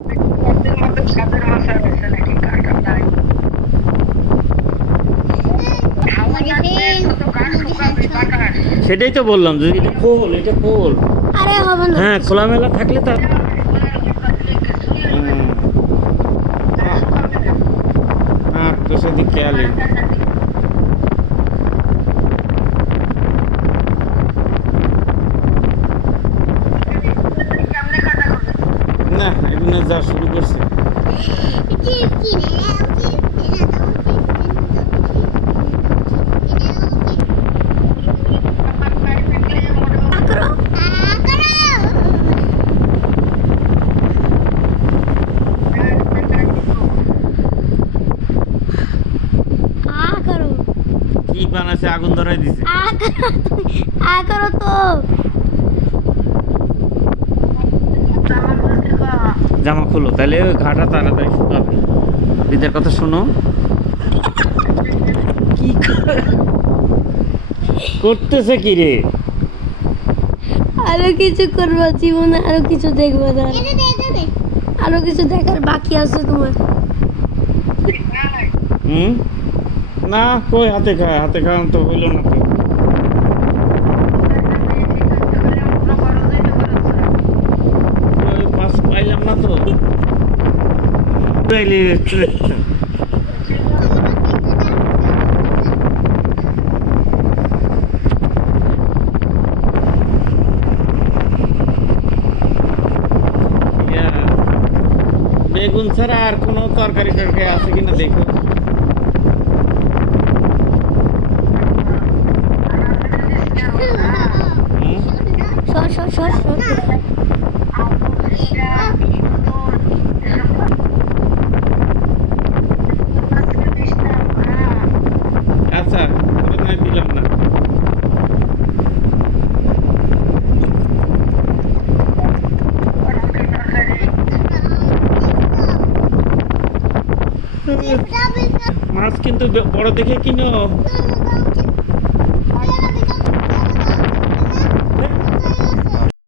পদ্মের মতো সাদের মাছ আছে নাকি কাটা নাই হাওয়া লাগবে তো গাছ শুকাবে বাতাস সেটাই তো বললাম যে এটা খোল, এটা খোল। আরে হবে না। হ্যাঁ, খোলামেলা থাকলে তার তো সেদিক খেয়ালই না, এগুলো যা শুরু করছে। কি বানাচ্ছে, আগুন ধরাই দিছে। তো জামা খুলো, তাহলে ওই ঘাটা তাড়াতাড়ি শুকাবে। দিদের কথা শোনো। কি করতেছে কি রে? আরো কিছু করবো জীবনে, আরো কিছু দেখবো না, আরো কিছু দেখার বাকি আছে তোমার। হুম, না কই হাতে খায়, হাতে খাওয়ান তো হইল না তো। ওই পাশ পাইলাম না তো। পাইলি বেগুন ছাড়া আর কোনো তরকারি টরকারি আছে কিনা দেখো। হুম? সর সর সর সর। আচ্ছা, ওটা নয় দিলাম না। মাছ কিন্তু বড় দেখে কিনো।